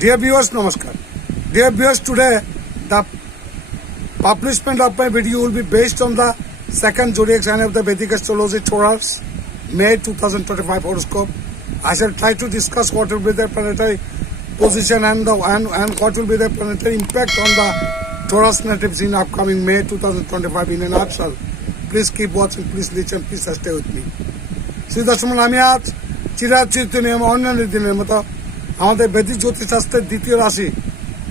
Dear viewers, Namaskar. Dear viewers, today the publishment of my video will be based on the second zodiac sign of the Vedic astrology, Taurus, May 2025 horoscope. I shall try to discuss what will be the planetary position and what will be the planetary impact on the Taurus natives in upcoming May 2025 in a nutshell. Please keep watching, please listen, please stay with me. Shri দর্শক, আমি আজ চিরাচিত নিয়ম অন্যান্য দিনের মতো আমাদের বৈদিক জ্যোতিষশাস্ত্রের দ্বিতীয় রাশি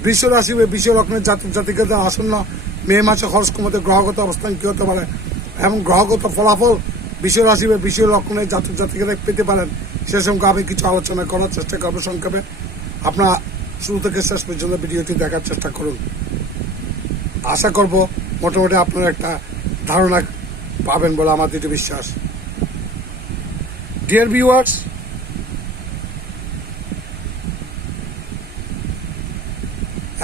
বৃষ রাশি বা বৃষ লগ্নের জাতক জাতিকাদের আসন্ন মে মাসে হরস্কোপের মধ্যে গ্রহগত অবস্থান কি হতে পারে এবং গ্রহগত ফলাফল বৃষ রাশি বা বৃষ লগ্নের জাতক জাতিকারা পেতে পারেন সে সঙ্গে আমি কিছু আলোচনা করার চেষ্টা করবো সংক্ষেপে। আপনারা শুরু থেকে শেষ পর্যন্ত ভিডিওটি দেখার চেষ্টা করুন। আশা করব মোটামুটি আপনারা একটা ধারণা পাবেন বলে আমার দৃঢ় বিশ্বাস। Dear viewers,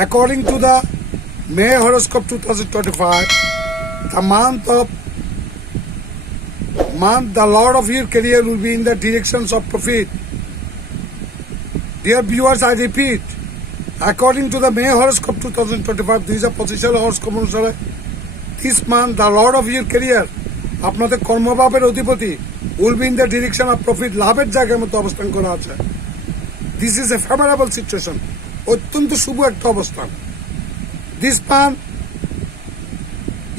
according to the May horoscope 2025, the Lord of your career will be in the directions of profit. Dear viewers, I repeat, according to the May horoscope 2025, this is a positional horoscope অনুসারে this month the Lord of your career, আপনাদের কর্মভাবের অধিপতি, will be in the direction of profit, লাভের জায়গার মতো অবস্থান করা আছে। This is a favorable situation, অত্যন্ত শুভ একটা অবস্থান। This month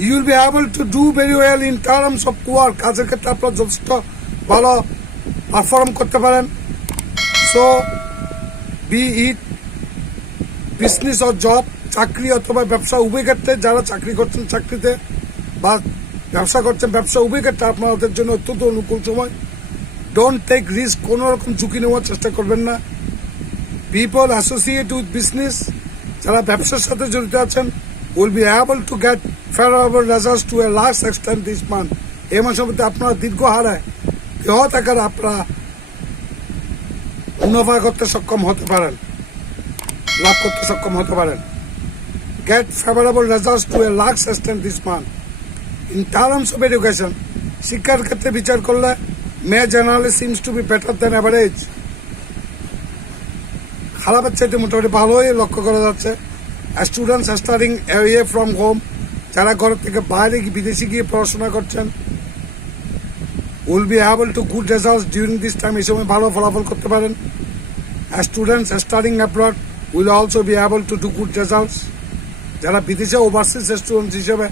you will be able to do very well in terms of work, কাজের ক্ষেত্রে আপনারা যথেষ্ট ভালো পারফর্ম করতে পারেন। So be it business or job, চাকরি অথবা ব্যবসা, উভয় ক্ষেত্রে যারা চাকরি করছেন চাকরিতে বা ব্যবসা করছেন ব্যবসা, উভয় ক্ষেত্রে আপনাদের জন্য অত্যন্ত অনুকূল সময়। ডোন্ট টেক রিস্ক, কোনো রকম ঝুঁকি নেওয়ার চেষ্টা করবেন না। পিপল অ্যাসোসিয়েট উইথ বিজনেস, যারা ব্যবসার সাথে জড়িত আছেন, will be able to get favourable results to a large extent this month. এই মাসের মধ্যে আপনারা দীর্ঘ হারে বৃহৎ আকারে আপনারা মুনাফা করতে সক্ষম হতে পারেন, লাভ করতে সক্ষম হতে পারেন। Get favourable results to a large extent this month. In terms of education, শিক্ষার ক্ষেত্রে বিচার করলে may generally seems to be better than average. খারাপের চাইতে মোটামুটি ভালোই লক্ষ্য করা যাচ্ছে। Students studying away from home, যারা ঘর থেকে বাইরে বিদেশে গিয়ে পড়াশোনা করছেন, will be able to good results during this time, এই সময় ভালো ফলাফল করতে পারেন। Students studying abroad will also B able to do good results, যারা বিদেশে ওভারসিজ স্টুডেন্ট হিসেবে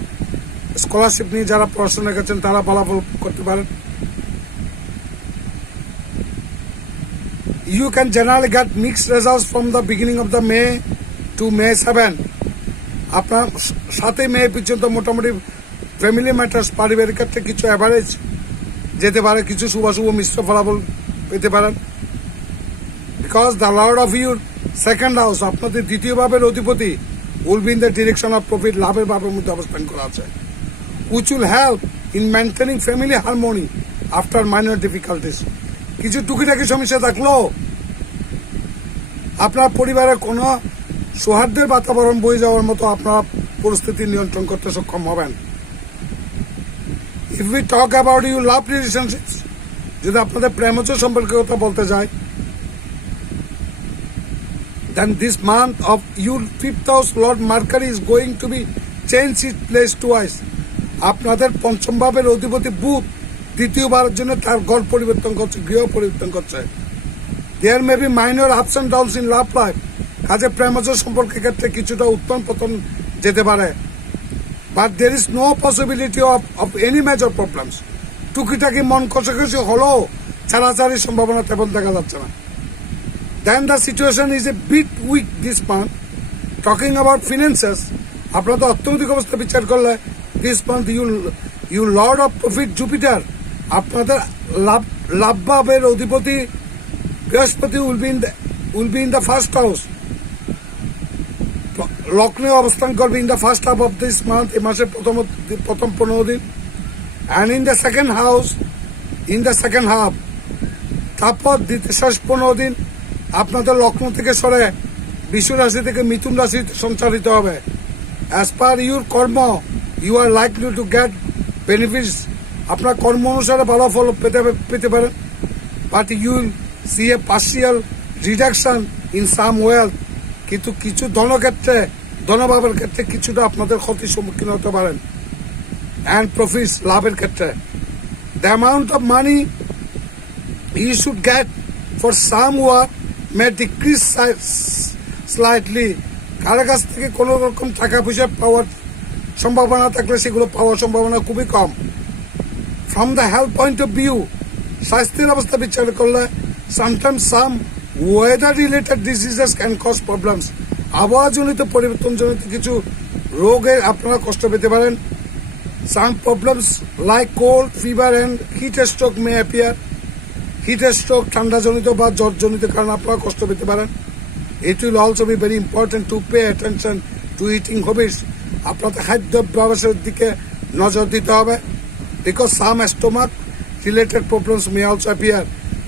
স্কলারশিপ নিয়ে যারা পড়াশোনা করছেন তারা ফলাফল করতে পারেন। You can generally get mixed results from the beginning of the May to May 7. আপনার 7 মে পর্যন্ত মোটামুটি ফ্যামিলি ম্যাটার্স, পারিবারিক ক্ষেত্রে কিছু অ্যাভারেজ যেতে পারে, কিছু শুভাশুভ মিশ্র ফলাফল পেতে পারেন। Because the Lord of your second house, আপনাদের দ্বিতীয় ভাবের অধিপতি, will be in the direction of profit, লাভের ভাবের মধ্যে অবস্থান করা আছে। which will help in maintaining family harmony after minor difficulties. কিছু টুকিটাকি সমস্যা থাকলেও আপনার পরিবারের কোনো সৌহার্দ্যের বাতাবরণ বয়ে যাওয়ার মতো আপনার পরিস্থিতি নিয়ন্ত্রণ করতে সক্ষম হবেন। If we talk about your love relationships, যদি আপনাদের প্রেমজ সম্পর্কের কথা বলতে যাই, then this month of your 5th house Lord Mercury is going to be change its place twice. আপনাদের পঞ্চম ভাবের অধিপতি বুধ দ্বিতীয়বারের জন্য তার ঘর পরিবর্তন করছে, গৃহ পরিবর্তন করছে। There may be minor ups and downs in love life, কাজে প্রেমজ সম্পর্কের ক্ষেত্রে কিছুটা উত্থান পতন যেতে পারে। But there is no possibility of any major problems. টুকিটাকি মন কষাকষি হলেও ছাড়াছাড়ির সম্ভাবনা তেমন দেখা যাচ্ছে না। Then the situation is a bit weak this month. Talking about finances, আপনাদের অর্থনৈতিক অবস্থা বিচার করলে this month you lord of profit Jupiter, আপনাদের লাভ ভাবের অধিপতি বৃহস্পতি will be in the first house, লগ্নে অবস্থান করবে in the first half of this month, এই মাসের প্রথম 15 দিন, and in the second house in the second half, তারপর শেষ 15 দিন আপনাদের লগ্ন থেকে সরে বৃষ রাশি থেকে মিথুন রাশিতে সঞ্চারিত হবে। as per your কর্ম you are likely to get benefits, আপনার কর্ম অনুসারে ভালো ফল পেতে পারেন। but you will see a partial reduction in some wealth, কিন্তু কিছু ধনভাবের ক্ষেত্রে কিছুটা আপনাদের ক্ষতির সম্মুখীন হতে পারেন। অ্যান্ড প্রফিটস, লাভের ক্ষেত্রে the amount of money you should get for some work may decrease slightly. কারো কাছ থেকে কোনো রকম টাকা পয়সা পাওয়ার সম্ভাবনা থাকলে সেগুলো পাওয়ার সম্ভাবনা খুবই কম। From the health point of view, স্বাস্থ্যের অবস্থা বিচার করলে sometimes some weather related diseases can cause problems. আবহাওয়াজনিত পরিবর্তনজনিত কিছু রোগে আপনারা কষ্ট পেতে পারেন। Some problems like cold, fever and heat stroke may appear. Heat stroke, ঠান্ডাজনিত বা জ্বরজনিত কারণে আপনারা কষ্ট পেতে পারেন। It will also be very important to pay attention to eating habits. আপনাদের খাদ্যাভ্যাসের দিকে নজর দিতে হবে। Because some stomach related problems may also appear.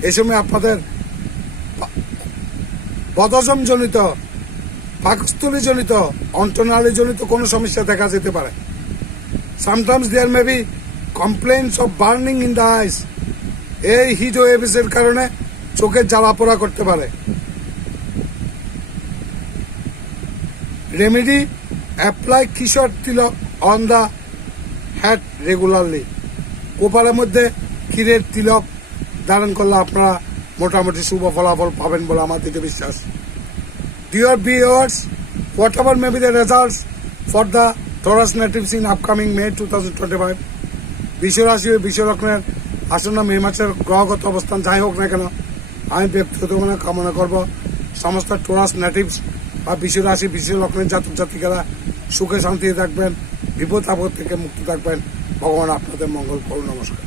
এই সময় আপনাদের বদহজমজনিত, পাকস্থলীজনিত, অন্ত্রনালীজনিত কোনো সমস্যা দেখা যেতে পারে। Sometimes there may be complaints of burning in the eyes. এই হিট ওয়েভসের কারণে চোখের জ্বালা পোড়া করতে পারে। রেমেডি, অ্যাপ্লাই কিশোর তিলক অন দ্য হেড রেগুলারলি। কপালের মধ্যে ক্ষীরের তিলক ধারণ করলে আপনারা মোটামুটি শুভ ফলাফল পাবেন বলে আমার দৃঢ় বিশ্বাস। Dear viewers, whatever may be the results for the Taurus natives in upcoming May 2025, বিশ্বরাশি ও বিশ্বলগ্নের আসন্ন মে মাসের গ্রহগত অবস্থান যাই হোক না কেন, আমি ব্যক্তিগতভাবে কামনা করব সমস্ত টরাস নেটিভস বা বিশ্বরাশি বিশ্বলগ্নের জাতক জাতিকারা সুখে শান্তিতে থাকবেন, বিপদ আপদ থেকে মুক্ত থাকবেন। ভগবান আপনাদের মঙ্গল করুন। নমস্কার।